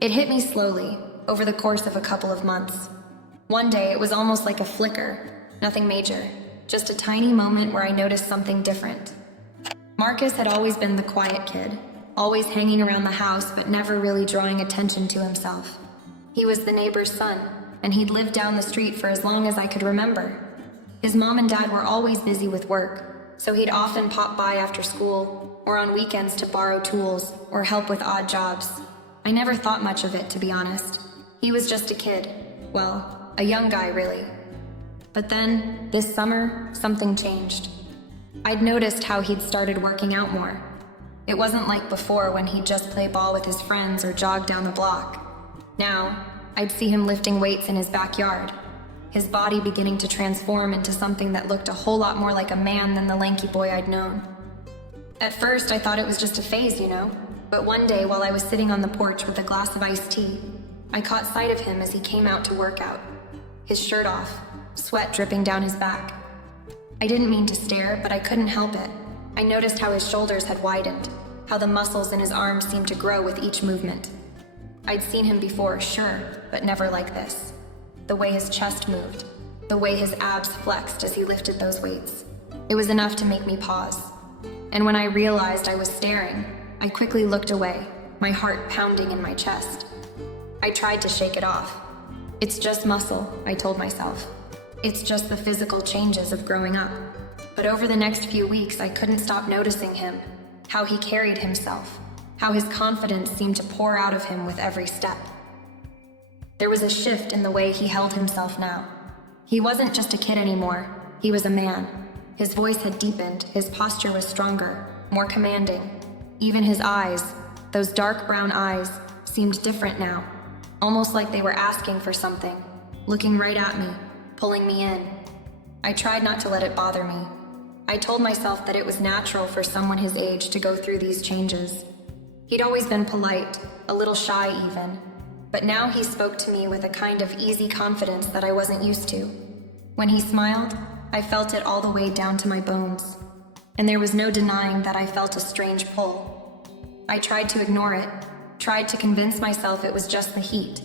It hit me slowly, over the course of a couple of months. One day, it was almost like a flicker, nothing major, just a tiny moment where I noticed something different. Marcus had always been the quiet kid, always hanging around the house but never really drawing attention to himself. He was the neighbor's son, and he'd lived down the street for as long as I could remember. His mom and dad were always busy with work, so he'd often pop by after school or on weekends to borrow tools or help with odd jobs. I never thought much of it, to be honest. He was just a kid. Well, a young guy, really. But then, this summer, something changed. I'd noticed how he'd started working out more. It wasn't like before when he'd just play ball with his friends or jog down the block. Now, I'd see him lifting weights in his backyard, his body beginning to transform into something that looked a whole lot more like a man than the lanky boy I'd known. At first, I thought it was just a phase, but one day while I was sitting on the porch with a glass of iced tea, I caught sight of him as he came out to work out, his shirt off, sweat dripping down his back. I didn't mean to stare, but I couldn't help it. I noticed how his shoulders had widened, how the muscles in his arms seemed to grow with each movement. I'd seen him before, sure, but never like this. The way his chest moved, the way his abs flexed as he lifted those weights. It was enough to make me pause. And when I realized I was staring, I quickly looked away, my heart pounding in my chest. I tried to shake it off. It's just muscle, I told myself. It's just the physical changes of growing up. But over the next few weeks, I couldn't stop noticing him, how he carried himself, how his confidence seemed to pour out of him with every step. There was a shift in the way he held himself now. He wasn't just a kid anymore, he was a man. His voice had deepened, his posture was stronger, more commanding. Even his eyes, those dark brown eyes, seemed different now, almost like they were asking for something, looking right at me, pulling me in. I tried not to let it bother me. I told myself that it was natural for someone his age to go through these changes. He'd always been polite, a little shy even, but now he spoke to me with a kind of easy confidence that I wasn't used to. When he smiled, I felt it all the way down to my bones, and there was no denying that I felt a strange pull. I tried to ignore it, tried to convince myself it was just the heat,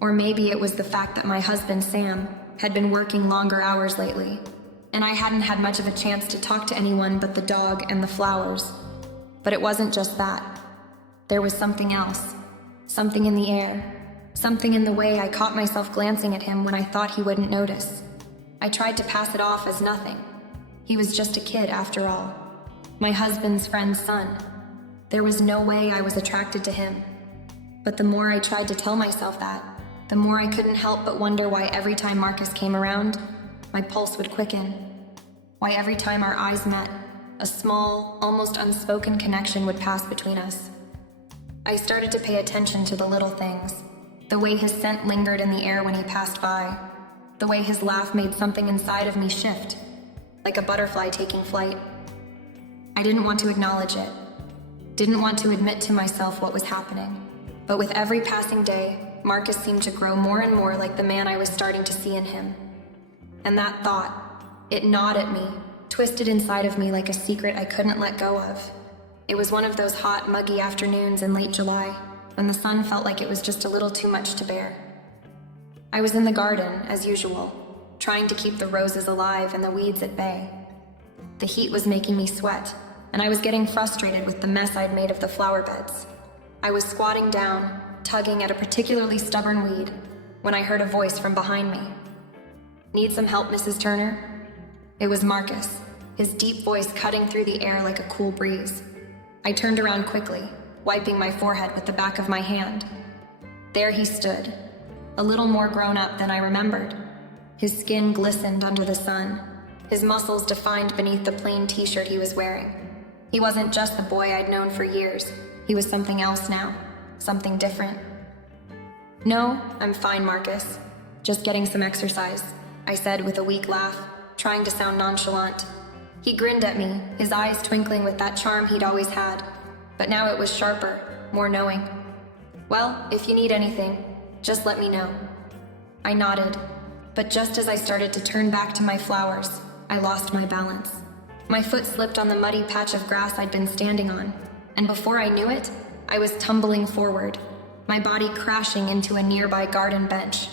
or maybe it was the fact that my husband, Sam, had been working longer hours lately, and I hadn't had much of a chance to talk to anyone but the dog and the flowers. But it wasn't just that. There was something else, something in the air, something in the way I caught myself glancing at him when I thought he wouldn't notice. I tried to pass it off as nothing. He was just a kid after all, my husband's friend's son. There was no way I was attracted to him. But the more I tried to tell myself that, the more I couldn't help but wonder why every time Marcus came around, my pulse would quicken. Why every time our eyes met, a small, almost unspoken connection would pass between us. I started to pay attention to the little things, the way his scent lingered in the air when he passed by, the way his laugh made something inside of me shift, like a butterfly taking flight. I didn't want to acknowledge it, didn't want to admit to myself what was happening, but with every passing day, Marcus seemed to grow more and more like the man I was starting to see in him. And that thought, it gnawed at me, twisted inside of me like a secret I couldn't let go of. It was one of those hot, muggy afternoons in late July, when the sun felt like it was just a little too much to bear. I was in the garden, as usual, trying to keep the roses alive and the weeds at bay. The heat was making me sweat, and I was getting frustrated with the mess I'd made of the flower beds. I was squatting down, tugging at a particularly stubborn weed, when I heard a voice from behind me. "Need some help, Mrs. Turner?" It was Marcus, his deep voice cutting through the air like a cool breeze. I turned around quickly, wiping my forehead with the back of my hand. There he stood, a little more grown up than I remembered. His skin glistened under the sun, his muscles defined beneath the plain t-shirt he was wearing. He wasn't just the boy I'd known for years. He was something else now, something different. "No, I'm fine, Marcus. Just getting some exercise," I said with a weak laugh, trying to sound nonchalant. He grinned at me, his eyes twinkling with that charm he'd always had, but now it was sharper, more knowing. "Well, if you need anything, just let me know." I nodded, but just as I started to turn back to my flowers, I lost my balance. My foot slipped on the muddy patch of grass I'd been standing on, and before I knew it, I was tumbling forward, my body crashing into a nearby garden bench.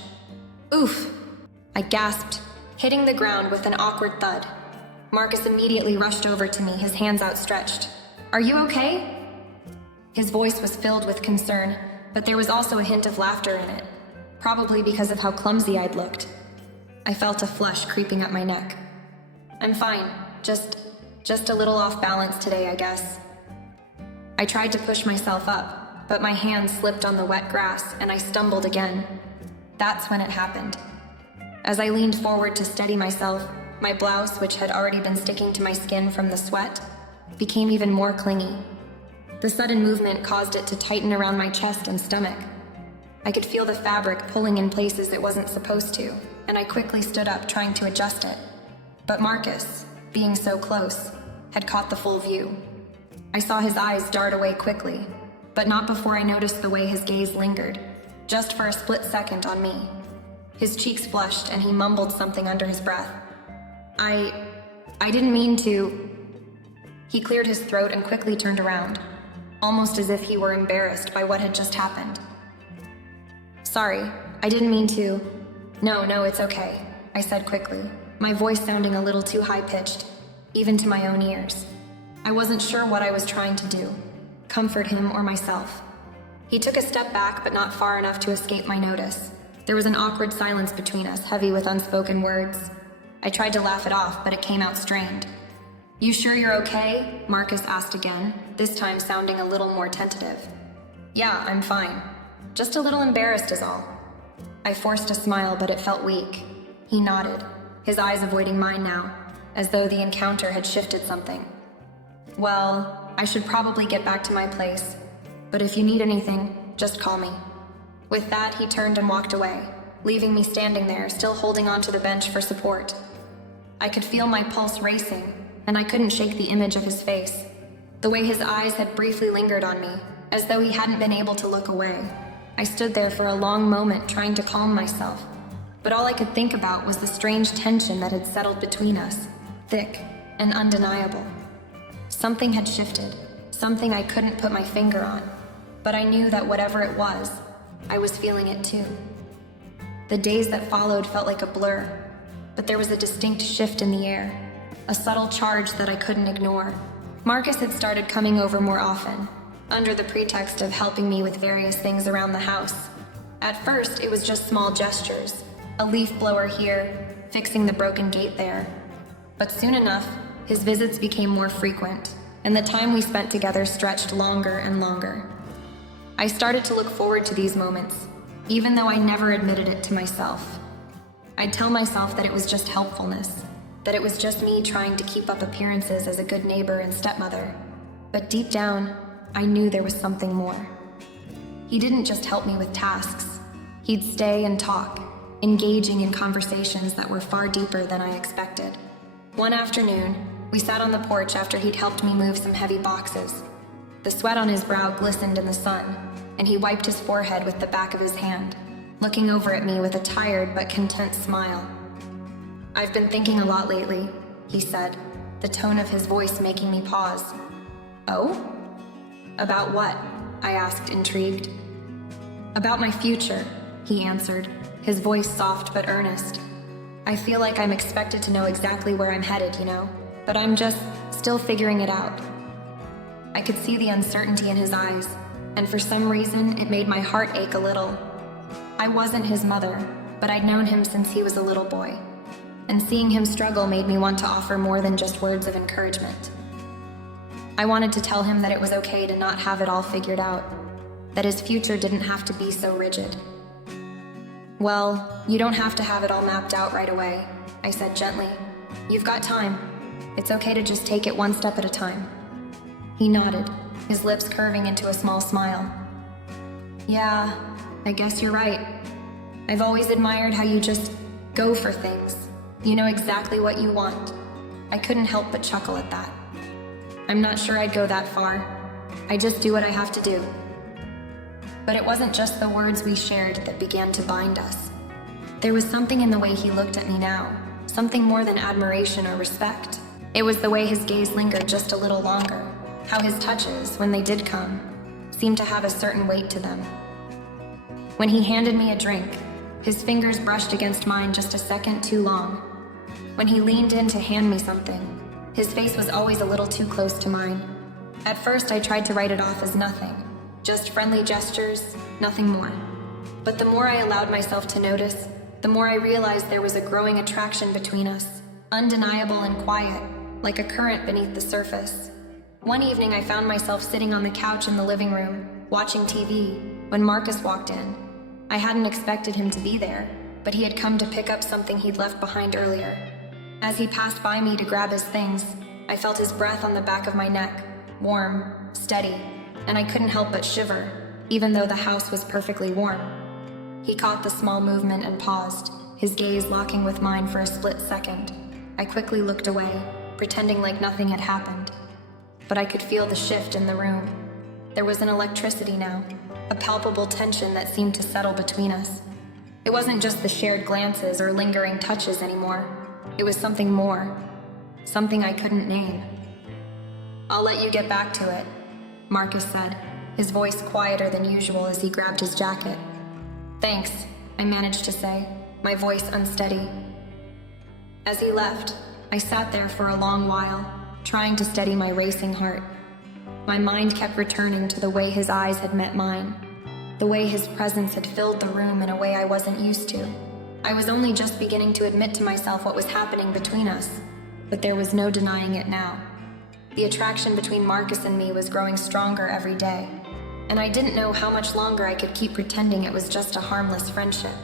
Oof! I gasped, hitting the ground with an awkward thud. Marcus immediately rushed over to me, his hands outstretched. "Are you okay?" His voice was filled with concern, but there was also a hint of laughter in it, probably because of how clumsy I'd looked. I felt a flush creeping up my neck. "I'm fine, just a little off balance today, I guess." I tried to push myself up, but my hands slipped on the wet grass and I stumbled again. That's when it happened. As I leaned forward to steady myself, my blouse, which had already been sticking to my skin from the sweat, became even more clingy. The sudden movement caused it to tighten around my chest and stomach. I could feel the fabric pulling in places it wasn't supposed to, and I quickly stood up trying to adjust it. But Marcus, being so close, had caught the full view. I saw his eyes dart away quickly, but not before I noticed the way his gaze lingered, just for a split second on me. His cheeks flushed and he mumbled something under his breath. I didn't mean to." He cleared his throat and quickly turned around, almost as if he were embarrassed by what had just happened. "Sorry, I didn't mean to." No, it's okay," I said quickly, my voice sounding a little too high-pitched, even to my own ears. I wasn't sure what I was trying to do, comfort him or myself. He took a step back, but not far enough to escape my notice. There was an awkward silence between us, heavy with unspoken words. I tried to laugh it off, but it came out strained. "You sure you're okay?" Marcus asked again, this time sounding a little more tentative. "Yeah, I'm fine. Just a little embarrassed is all." I forced a smile, but it felt weak. He nodded, his eyes avoiding mine now, as though the encounter had shifted something. "Well, I should probably get back to my place, but if you need anything, just call me." With that, he turned and walked away, leaving me standing there, still holding onto the bench for support. I could feel my pulse racing, and I couldn't shake the image of his face. The way his eyes had briefly lingered on me, as though he hadn't been able to look away. I stood there for a long moment trying to calm myself, but all I could think about was the strange tension that had settled between us, thick and undeniable. Something had shifted, something I couldn't put my finger on, but I knew that whatever it was, I was feeling it too. The days that followed felt like a blur, but there was a distinct shift in the air, a subtle charge that I couldn't ignore. Marcus had started coming over more often, under the pretext of helping me with various things around the house. At first, it was just small gestures, a leaf blower here, fixing the broken gate there. But soon enough, his visits became more frequent, and the time we spent together stretched longer and longer. I started to look forward to these moments, even though I never admitted it to myself. I'd tell myself that it was just helpfulness, that it was just me trying to keep up appearances as a good neighbor and stepmother. But deep down, I knew there was something more. He didn't just help me with tasks. He'd stay and talk, engaging in conversations that were far deeper than I expected. One afternoon, we sat on the porch after he'd helped me move some heavy boxes. The sweat on his brow glistened in the sun, and he wiped his forehead with the back of his hand, looking over at me with a tired but content smile. "I've been thinking a lot lately," he said, the tone of his voice making me pause. "Oh? About what?" I asked, intrigued. "About my future," he answered, his voice soft but earnest. "I feel like I'm expected to know exactly where I'm headed, but I'm just still figuring it out." I could see the uncertainty in his eyes, and for some reason, it made my heart ache a little. I wasn't his mother, but I'd known him since he was a little boy, and seeing him struggle made me want to offer more than just words of encouragement. I wanted to tell him that it was okay to not have it all figured out, that his future didn't have to be so rigid. "Well, you don't have to have it all mapped out right away," I said gently. "You've got time. It's okay to just take it one step at a time." He nodded, his lips curving into a small smile. "Yeah, I guess you're right. I've always admired how you just go for things. You know exactly what you want." I couldn't help but chuckle at that. "I'm not sure I'd go that far. I just do what I have to do." But it wasn't just the words we shared that began to bind us. There was something in the way he looked at me now, something more than admiration or respect. It was the way his gaze lingered just a little longer, how his touches, when they did come, seemed to have a certain weight to them. When he handed me a drink, his fingers brushed against mine just a second too long. When he leaned in to hand me something, his face was always a little too close to mine. At first, I tried to write it off as nothing, just friendly gestures, nothing more. But the more I allowed myself to notice, the more I realized there was a growing attraction between us, undeniable and quiet, like a current beneath the surface. One evening, I found myself sitting on the couch in the living room, watching TV, when Marcus walked in. I hadn't expected him to be there, but he had come to pick up something he'd left behind earlier. As he passed by me to grab his things, I felt his breath on the back of my neck, warm, steady, and I couldn't help but shiver, even though the house was perfectly warm. He caught the small movement and paused, his gaze locking with mine for a split second. I quickly looked away, pretending like nothing had happened. But I could feel the shift in the room. There was an electricity now, a palpable tension that seemed to settle between us. It wasn't just the shared glances or lingering touches anymore. It was something more, something I couldn't name. "I'll let you get back to it," Marcus said, his voice quieter than usual as he grabbed his jacket. "Thanks," I managed to say, my voice unsteady. As he left, I sat there for a long while, trying to steady my racing heart. My mind kept returning to the way his eyes had met mine, the way his presence had filled the room in a way I wasn't used to. I was only just beginning to admit to myself what was happening between us, but there was no denying it now. The attraction between Marcus and me was growing stronger every day, and I didn't know how much longer I could keep pretending it was just a harmless friendship.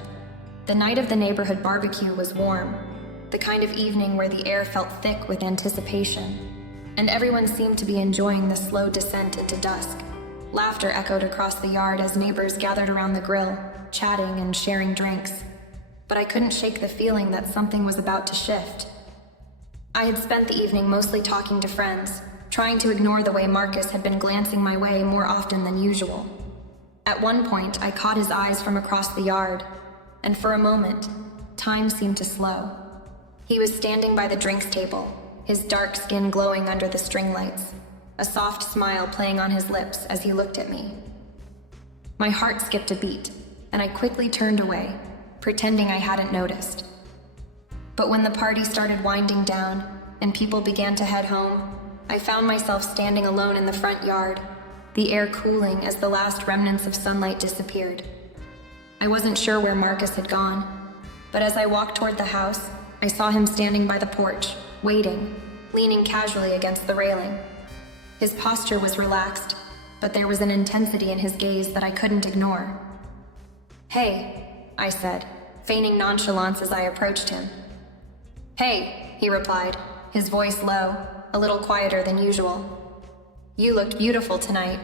The night of the neighborhood barbecue was warm, the kind of evening where the air felt thick with anticipation, and everyone seemed to be enjoying the slow descent into dusk. Laughter echoed across the yard as neighbors gathered around the grill, chatting and sharing drinks. But I couldn't shake the feeling that something was about to shift. I had spent the evening mostly talking to friends, trying to ignore the way Marcus had been glancing my way more often than usual. At one point, I caught his eyes from across the yard, and for a moment, time seemed to slow. He was standing by the drinks table, his dark skin glowing under the string lights, a soft smile playing on his lips as he looked at me. My heart skipped a beat, and I quickly turned away, pretending I hadn't noticed. But when the party started winding down and people began to head home, I found myself standing alone in the front yard, the air cooling as the last remnants of sunlight disappeared. I wasn't sure where Marcus had gone, but as I walked toward the house, I saw him standing by the porch, waiting, leaning casually against the railing. His posture was relaxed, but there was an intensity in his gaze that I couldn't ignore. "Hey," I said, feigning nonchalance as I approached him. "Hey," he replied, his voice low, a little quieter than usual. "You looked beautiful tonight."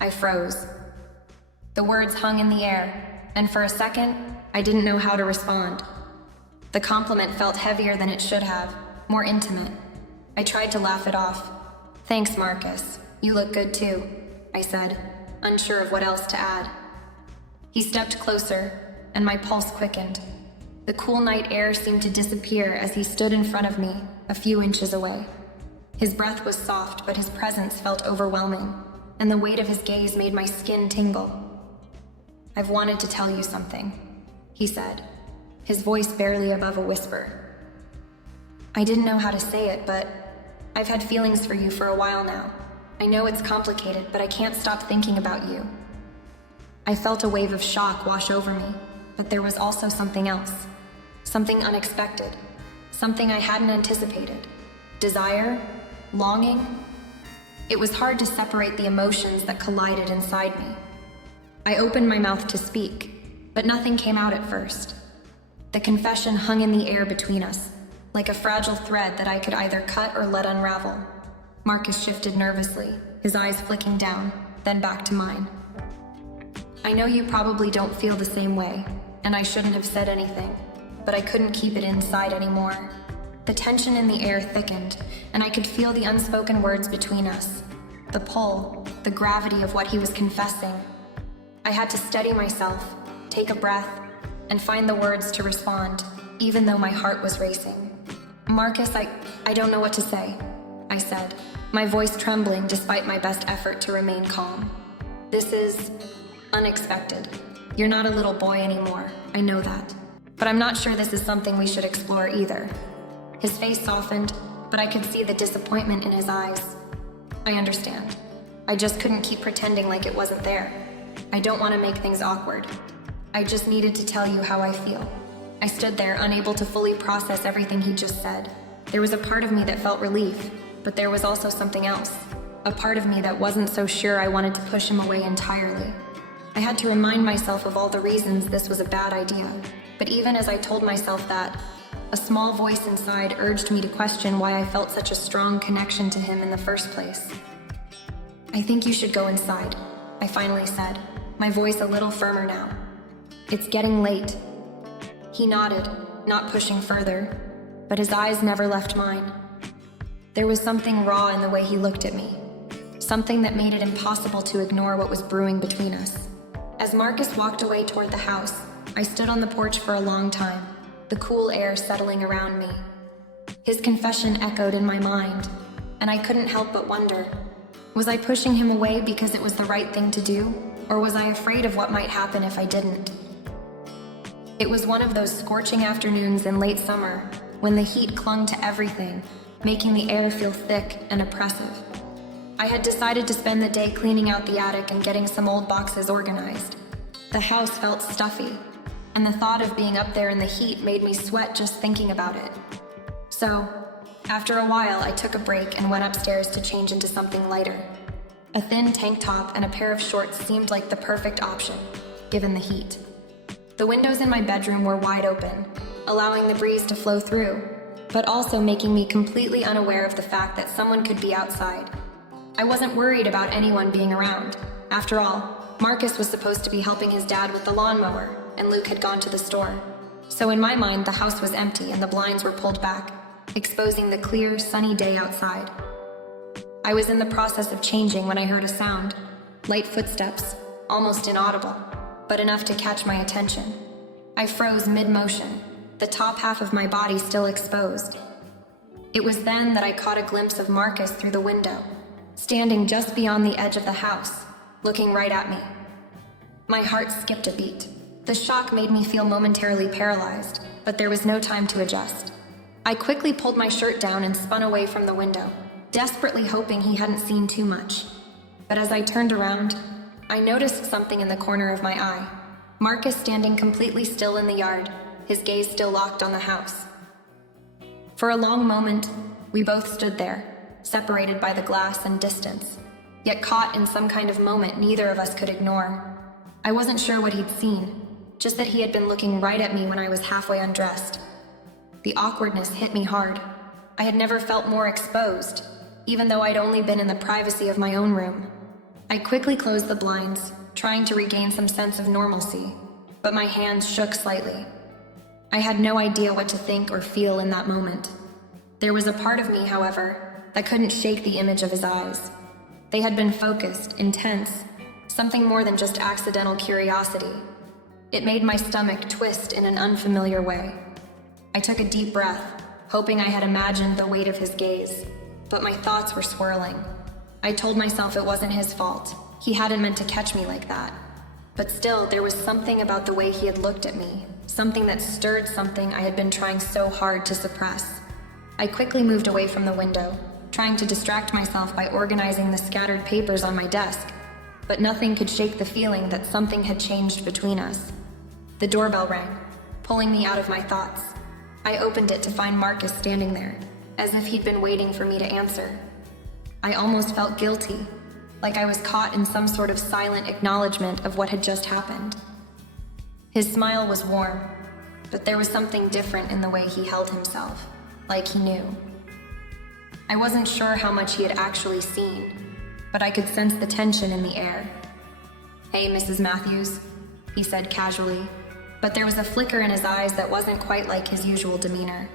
I froze. The words hung in the air, and for a second, I didn't know how to respond. The compliment felt heavier than it should have, more intimate. I tried to laugh it off. "Thanks, Marcus. You look good too," I said, unsure of what else to add. He stepped closer, and my pulse quickened. The cool night air seemed to disappear as he stood in front of me, a few inches away. His breath was soft, but his presence felt overwhelming, and the weight of his gaze made my skin tingle. "I've wanted to tell you something," he said, his voice barely above a whisper. I didn't know how to say it, but I've had feelings for you for a while now. I know it's complicated, but I can't stop thinking about you. I felt a wave of shock wash over me, but there was also something else. Something unexpected. Something I hadn't anticipated. Desire? Longing? It was hard to separate the emotions that collided inside me. I opened my mouth to speak, but nothing came out at first. The confession hung in the air between us, like a fragile thread that I could either cut or let unravel. Marcus shifted nervously, his eyes flicking down, then back to mine. "I know you probably don't feel the same way, and I shouldn't have said anything, but I couldn't keep it inside anymore." The tension in the air thickened, and I could feel the unspoken words between us. The pull, the gravity of what he was confessing. I had to steady myself, take a breath, and find the words to respond, even though my heart was racing. "Marcus, I don't know what to say," I said, my voice trembling despite my best effort to remain calm. "This is unexpected. You're not a little boy anymore, I know that. But I'm not sure this is something we should explore either. His face softened, but I could see the disappointment in his eyes. I understand. I just couldn't keep pretending like it wasn't there. I don't want to make things awkward. I just needed to tell you how I feel. I stood there, unable to fully process everything he just said. There was a part of me that felt relief, but there was also something else. A part of me that wasn't so sure I wanted to push him away entirely. I had to remind myself of all the reasons this was a bad idea. But even as I told myself that, a small voice inside urged me to question why I felt such a strong connection to him in the first place. I think you should go inside, I finally said, my voice a little firmer now. It's getting late. He nodded, not pushing further, but his eyes never left mine. There was something raw in the way he looked at me, something that made it impossible to ignore what was brewing between us. As Marcus walked away toward the house, I stood on the porch for a long time, the cool air settling around me. His confession echoed in my mind, and I couldn't help but wonder, was I pushing him away because it was the right thing to do, or was I afraid of what might happen if I didn't? It was one of those scorching afternoons in late summer, when the heat clung to everything, making the air feel thick and oppressive. I had decided to spend the day cleaning out the attic and getting some old boxes organized. The house felt stuffy, and the thought of being up there in the heat made me sweat just thinking about it. So, after a while, I took a break and went upstairs to change into something lighter. A thin tank top and a pair of shorts seemed like the perfect option, given the heat. The windows in my bedroom were wide open, allowing the breeze to flow through, but also making me completely unaware of the fact that someone could be outside. I wasn't worried about anyone being around. After all, Marcus was supposed to be helping his dad with the lawnmower, and Luke had gone to the store. So in my mind, the house was empty and the blinds were pulled back, exposing the clear, sunny day outside. I was in the process of changing when I heard a sound, light footsteps, almost inaudible, but enough to catch my attention. I froze mid-motion, the top half of my body still exposed. It was then that I caught a glimpse of Marcus through the window, standing just beyond the edge of the house, looking right at me. My heart skipped a beat. The shock made me feel momentarily paralyzed, but there was no time to adjust. I quickly pulled my shirt down and spun away from the window, desperately hoping he hadn't seen too much. But as I turned around, I noticed something in the corner of my eye. Marcus standing completely still in the yard, his gaze still locked on the house. For a long moment, we both stood there, separated by the glass and distance, yet caught in some kind of moment neither of us could ignore. I wasn't sure what he'd seen, just that he had been looking right at me when I was halfway undressed. The awkwardness hit me hard. I had never felt more exposed, even though I'd only been in the privacy of my own room. I quickly closed the blinds, trying to regain some sense of normalcy, but my hands shook slightly. I had no idea what to think or feel in that moment. There was a part of me, however, that couldn't shake the image of his eyes. They had been focused, intense, something more than just accidental curiosity. It made my stomach twist in an unfamiliar way. I took a deep breath, hoping I had imagined the weight of his gaze, but my thoughts were swirling. I told myself it wasn't his fault. He hadn't meant to catch me like that. But still, there was something about the way he had looked at me, something that stirred something I had been trying so hard to suppress. I quickly moved away from the window, trying to distract myself by organizing the scattered papers on my desk, but nothing could shake the feeling that something had changed between us. The doorbell rang, pulling me out of my thoughts. I opened it to find Marcus standing there, as if he'd been waiting for me to answer. I almost felt guilty, like I was caught in some sort of silent acknowledgement of what had just happened. His smile was warm, but there was something different in the way he held himself, like he knew. I wasn't sure how much he had actually seen, but I could sense the tension in the air. "Hey, Mrs. Matthews," he said casually, but there was a flicker in his eyes that wasn't quite like his usual demeanor.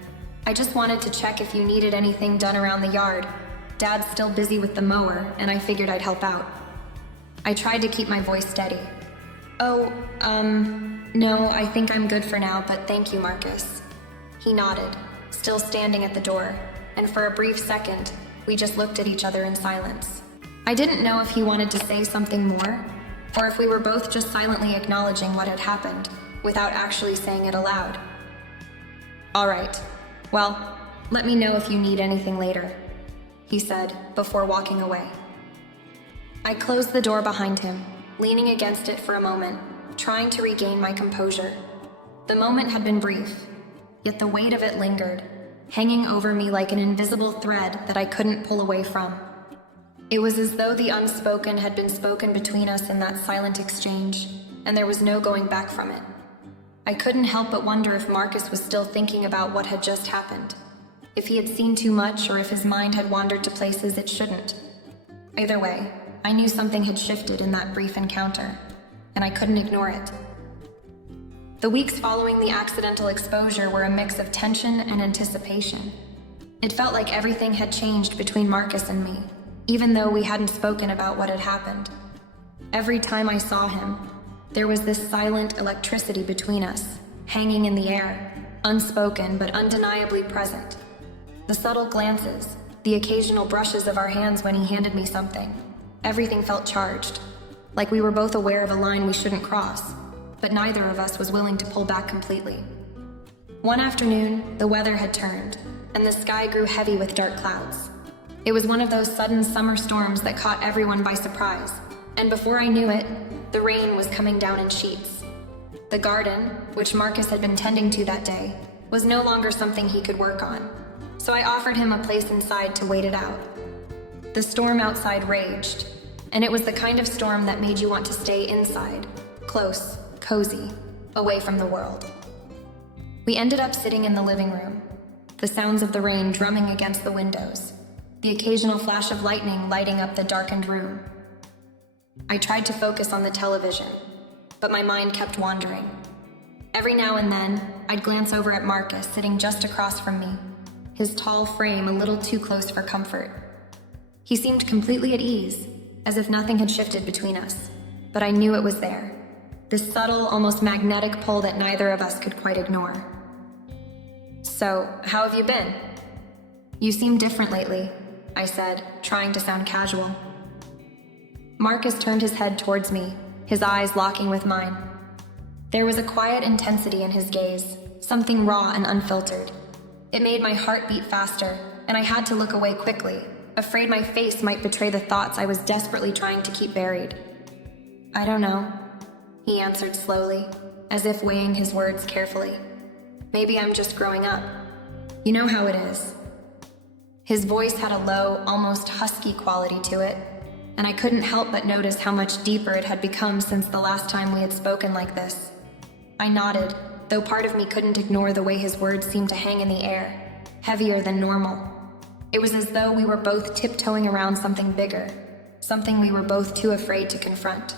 "I just wanted to check if you needed anything done around the yard. Dad's still busy with the mower, and I figured I'd help out." I tried to keep my voice steady. "Oh, no, I think I'm good for now, but thank you, Marcus." He nodded, still standing at the door, and for a brief second, we just looked at each other in silence. I didn't know if he wanted to say something more, or if we were both just silently acknowledging what had happened without actually saying it aloud. "All right. Well, let me know if you need anything later," he said before walking away. I closed the door behind him, leaning against it for a moment, trying to regain my composure. The moment had been brief, yet the weight of it lingered, hanging over me like an invisible thread that I couldn't pull away from. It was as though the unspoken had been spoken between us in that silent exchange, and there was no going back from it. I couldn't help but wonder if Marcus was still thinking about what had just happened, if he had seen too much or if his mind had wandered to places it shouldn't. Either way, I knew something had shifted in that brief encounter, and I couldn't ignore it. The weeks following the accidental exposure were a mix of tension and anticipation. It felt like everything had changed between Marcus and me, even though we hadn't spoken about what had happened. Every time I saw him, there was this silent electricity between us, hanging in the air, unspoken but undeniably present. The subtle glances, the occasional brushes of our hands when he handed me something, everything felt charged, like we were both aware of a line we shouldn't cross, but neither of us was willing to pull back completely. One afternoon, the weather had turned, and the sky grew heavy with dark clouds. It was one of those sudden summer storms that caught everyone by surprise, and before I knew it, the rain was coming down in sheets. The garden, which Marcus had been tending to that day, was no longer something he could work on, so I offered him a place inside to wait it out. The storm outside raged, and it was the kind of storm that made you want to stay inside, close, cozy, away from the world. We ended up sitting in the living room, the sounds of the rain drumming against the windows, the occasional flash of lightning lighting up the darkened room. I tried to focus on the television, but my mind kept wandering. Every now and then, I'd glance over at Marcus sitting just across from me, his tall frame a little too close for comfort. He seemed completely at ease, as if nothing had shifted between us, but I knew it was there, this subtle, almost magnetic pull that neither of us could quite ignore. "So, how have you been?" "You seem different lately," I said, trying to sound casual. Marcus turned his head towards me, his eyes locking with mine. There was a quiet intensity in his gaze, something raw and unfiltered. It made my heart beat faster, and I had to look away quickly, afraid my face might betray the thoughts I was desperately trying to keep buried. "I don't know," he answered slowly, as if weighing his words carefully. "Maybe I'm just growing up. You know how it is." His voice had a low, almost husky quality to it, and I couldn't help but notice how much deeper it had become since the last time we had spoken like this. I nodded, though part of me couldn't ignore the way his words seemed to hang in the air, heavier than normal. It was as though we were both tiptoeing around something bigger, something we were both too afraid to confront.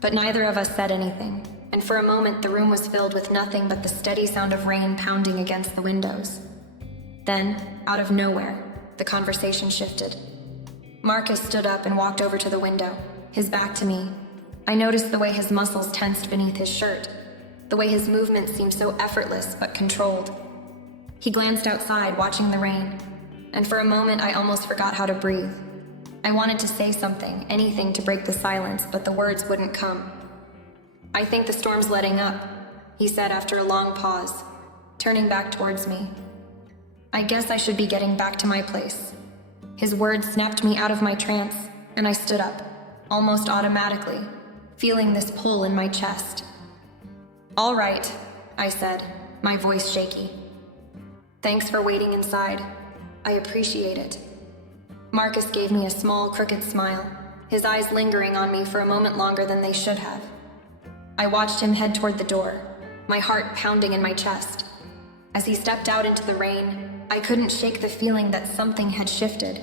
But neither of us said anything, and for a moment the room was filled with nothing but the steady sound of rain pounding against the windows. Then, out of nowhere, the conversation shifted. Marcus stood up and walked over to the window, his back to me. I noticed the way his muscles tensed beneath his shirt, the way his movements seemed so effortless but controlled. He glanced outside, watching the rain, and for a moment I almost forgot how to breathe. I wanted to say something, anything to break the silence, but the words wouldn't come. "I think the storm's letting up," he said after a long pause, turning back towards me. "I guess I should be getting back to my place." His words snapped me out of my trance, and I stood up, almost automatically, feeling this pull in my chest. "All right," I said, my voice shaky. "Thanks for waiting inside. I appreciate it." Marcus gave me a small, crooked smile, his eyes lingering on me for a moment longer than they should have. I watched him head toward the door, my heart pounding in my chest. As he stepped out into the rain, I couldn't shake the feeling that something had shifted,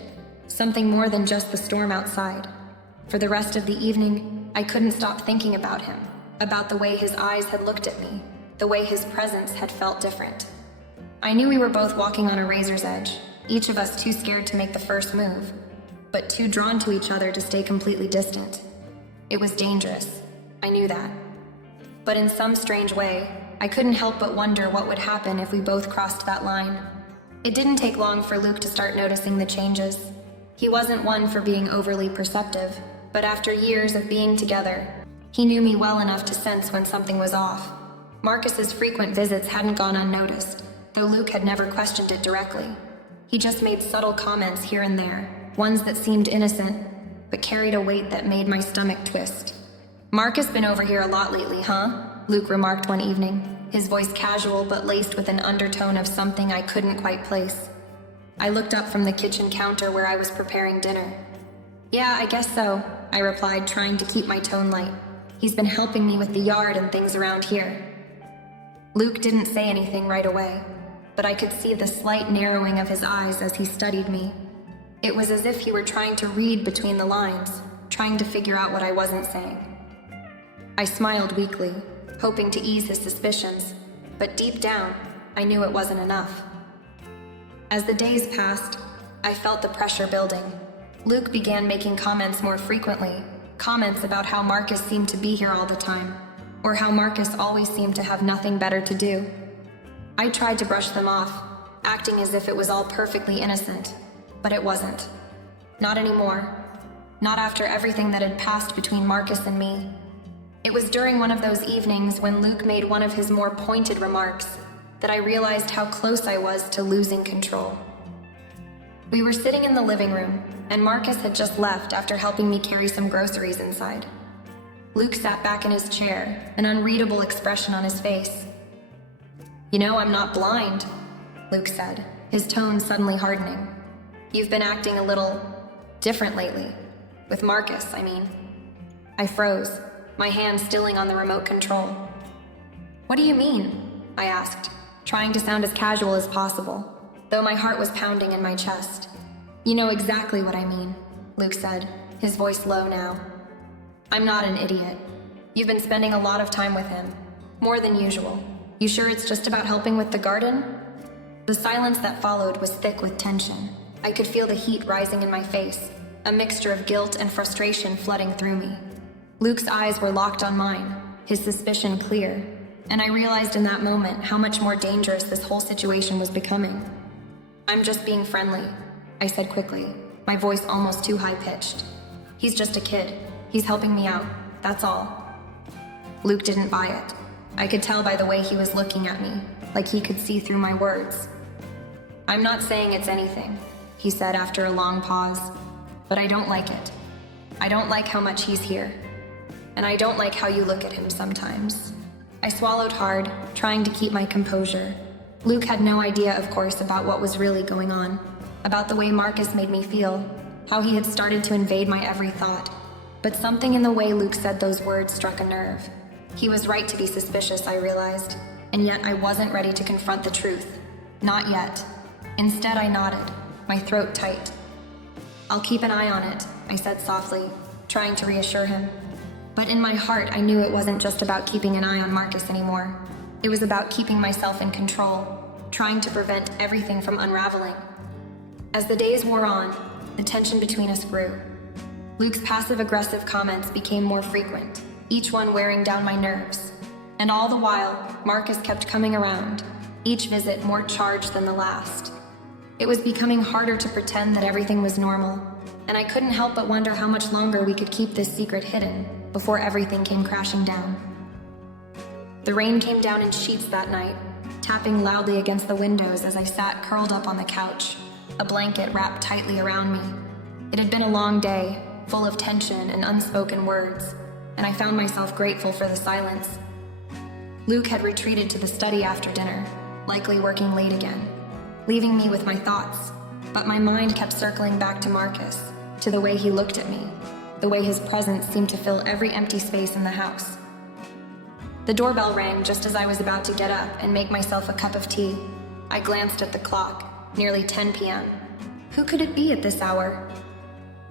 something more than just the storm outside. For the rest of the evening, I couldn't stop thinking about him, about the way his eyes had looked at me, the way his presence had felt different. I knew we were both walking on a razor's edge, each of us too scared to make the first move, but too drawn to each other to stay completely distant. It was dangerous, I knew that. But in some strange way, I couldn't help but wonder what would happen if we both crossed that line. It didn't take long for Luke to start noticing the changes. He wasn't one for being overly perceptive, but after years of being together, He knew me well enough to sense when something was off. Marcus's frequent visits hadn't gone unnoticed, though Luke had never questioned it directly. He just made subtle comments here and there, ones that seemed innocent, but carried a weight that made my stomach twist. "Marcus been over here a lot lately, huh?" Luke remarked one evening, his voice casual but laced with an undertone of something I couldn't quite place. I looked up from the kitchen counter where I was preparing dinner. "Yeah, I guess so," I replied, trying to keep my tone light. "He's been helping me with the yard and things around here." Luke didn't say anything right away, but I could see the slight narrowing of his eyes as he studied me. It was as if he were trying to read between the lines, trying to figure out what I wasn't saying. I smiled weakly, hoping to ease his suspicions, but deep down, I knew it wasn't enough. As the days passed, I felt the pressure building. Luke began making comments more frequently, comments about how Marcus seemed to be here all the time, or how Marcus always seemed to have nothing better to do. I tried to brush them off, acting as if it was all perfectly innocent, but it wasn't. Not anymore. Not after everything that had passed between Marcus and me. It was during one of those evenings when Luke made one of his more pointed remarks that I realized how close I was to losing control. We were sitting in the living room, and Marcus had just left after helping me carry some groceries inside. Luke sat back in his chair, an unreadable expression on his face. "You know, I'm not blind," Luke said, his tone suddenly hardening. "You've been acting a little different lately. With Marcus, I mean." I froze, my hand stilling on the remote control. "What do you mean?" I asked, trying to sound as casual as possible, though my heart was pounding in my chest. "You know exactly what I mean," Luke said, his voice low now. "I'm not an idiot. You've been spending a lot of time with him, more than usual. You sure it's just about helping with the garden?" The silence that followed was thick with tension. I could feel the heat rising in my face, a mixture of guilt and frustration flooding through me. Luke's eyes were locked on mine, his suspicion clear, and I realized in that moment how much more dangerous this whole situation was becoming. "I'm just being friendly," I said quickly, my voice almost too high-pitched. "He's just a kid. He's helping me out, that's all." Luke didn't buy it. I could tell by the way he was looking at me, like he could see through my words. "I'm not saying it's anything," he said after a long pause, "but I don't like it. I don't like how much he's here. And I don't like how you look at him sometimes." I swallowed hard, trying to keep my composure. Luke had no idea, of course, about what was really going on, about the way Marcus made me feel, how he had started to invade my every thought. But something in the way Luke said those words struck a nerve. He was right to be suspicious, I realized, and yet I wasn't ready to confront the truth. Not yet. Instead, I nodded, my throat tight. "I'll keep an eye on it," I said softly, trying to reassure him. But in my heart, I knew it wasn't just about keeping an eye on Marcus anymore. It was about keeping myself in control, trying to prevent everything from unraveling. As the days wore on, the tension between us grew. Luke's passive-aggressive comments became more frequent, each one wearing down my nerves. And all the while, Marcus kept coming around, each visit more charged than the last. It was becoming harder to pretend that everything was normal, and I couldn't help but wonder how much longer we could keep this secret hidden before everything came crashing down. The rain came down in sheets that night, tapping loudly against the windows as I sat curled up on the couch, a blanket wrapped tightly around me. It had been a long day, full of tension and unspoken words, and I found myself grateful for the silence. Luke had retreated to the study after dinner, likely working late again, leaving me with my thoughts, but my mind kept circling back to Marcus, to the way he looked at me, the way his presence seemed to fill every empty space in the house. The doorbell rang just as I was about to get up and make myself a cup of tea. I glanced at the clock, nearly 10 p.m. Who could it be at this hour?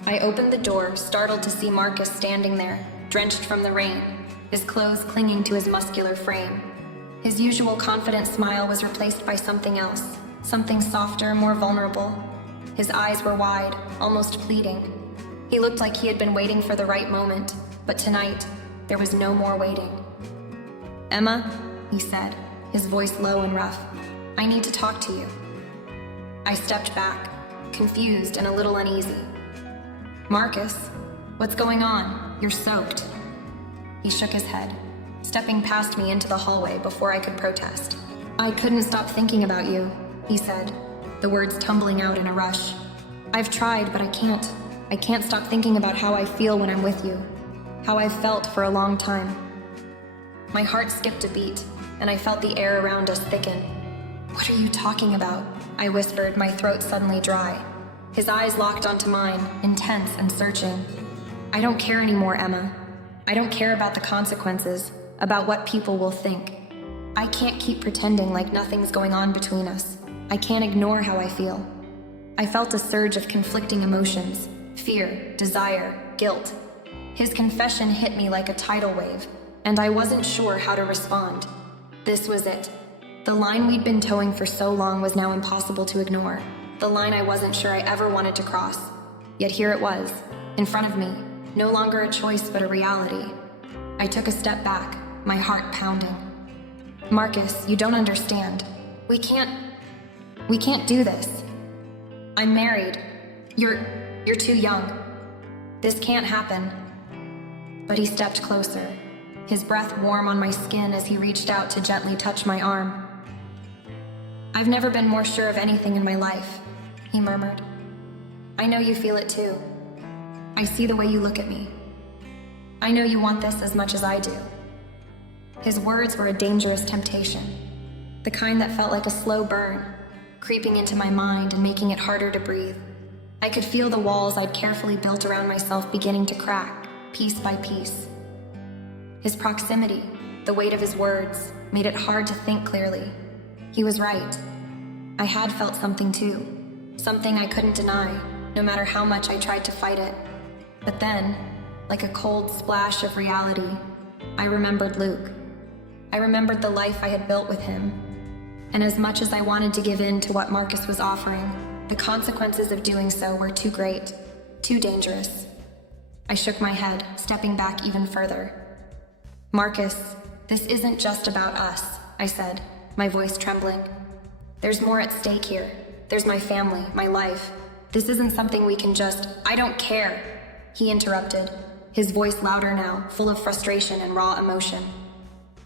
I opened the door, startled to see Marcus standing there, drenched from the rain, his clothes clinging to his muscular frame. His usual confident smile was replaced by something else, something softer, more vulnerable. His eyes were wide, almost pleading. He looked like he had been waiting for the right moment, but tonight, there was no more waiting. "Emma," he said, his voice low and rough, "I need to talk to you." I stepped back, confused and a little uneasy. "Marcus, what's going on? You're soaked." He shook his head, stepping past me into the hallway before I could protest. "I couldn't stop thinking about you," he said, the words tumbling out in a rush. "I've tried, but I can't. I can't stop thinking about how I feel when I'm with you, how I've felt for a long time." My heart skipped a beat, and I felt the air around us thicken. "What are you talking about?" I whispered, my throat suddenly dry. His eyes locked onto mine, intense and searching. "I don't care anymore, Emma. I don't care about the consequences, about what people will think. I can't keep pretending like nothing's going on between us. I can't ignore how I feel." I felt a surge of conflicting emotions, fear, desire, guilt. His confession hit me like a tidal wave, and I wasn't sure how to respond. This was it. The line we'd been towing for so long was now impossible to ignore. The line I wasn't sure I ever wanted to cross. Yet here it was, in front of me, no longer a choice but a reality. I took a step back, my heart pounding. "Marcus, you don't understand. We can't do this. I'm married. You're too young. This can't happen." But he stepped closer, his breath warm on my skin as he reached out to gently touch my arm. "I've never been more sure of anything in my life," he murmured. "I know you feel it too. I see the way you look at me. I know you want this as much as I do." His words were a dangerous temptation, the kind that felt like a slow burn, creeping into my mind and making it harder to breathe. I could feel the walls I'd carefully built around myself beginning to crack, piece by piece. His proximity, the weight of his words, made it hard to think clearly. He was right. I had felt something too, something I couldn't deny, no matter how much I tried to fight it. But then, like a cold splash of reality, I remembered Luke. I remembered the life I had built with him. And as much as I wanted to give in to what Marcus was offering, the consequences of doing so were too great, too dangerous. I shook my head, stepping back even further. "Marcus, this isn't just about us," I said, my voice trembling. "There's more at stake here. There's my family, my life. This isn't something we can just—" "I don't care," he interrupted, his voice louder now, full of frustration and raw emotion.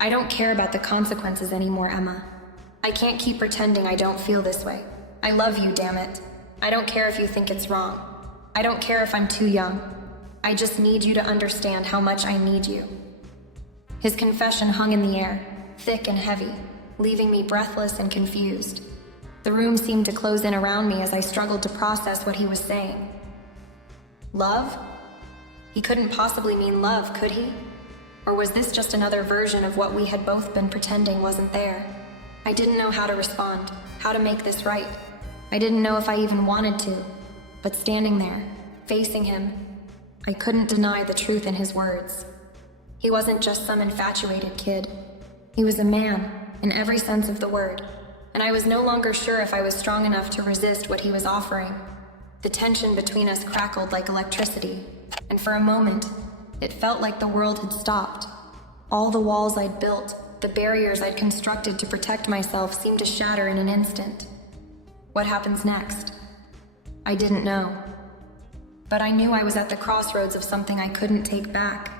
"I don't care about the consequences anymore, Emma. I can't keep pretending I don't feel this way. I love you, damn it. I don't care if you think it's wrong. I don't care if I'm too young. I just need you to understand how much I need you." His confession hung in the air, thick and heavy, leaving me breathless and confused. The room seemed to close in around me as I struggled to process what he was saying. Love? He couldn't possibly mean love, could he? Or was this just another version of what we had both been pretending wasn't there? I didn't know how to respond, how to make this right. I didn't know if I even wanted to. But standing there, facing him, I couldn't deny the truth in his words. He wasn't just some infatuated kid. He was a man, in every sense of the word, and I was no longer sure if I was strong enough to resist what he was offering. The tension between us crackled like electricity, and for a moment, it felt like the world had stopped. All the walls I'd built, the barriers I'd constructed to protect myself seemed to shatter in an instant. What happens next? I didn't know. But I knew I was at the crossroads of something I couldn't take back.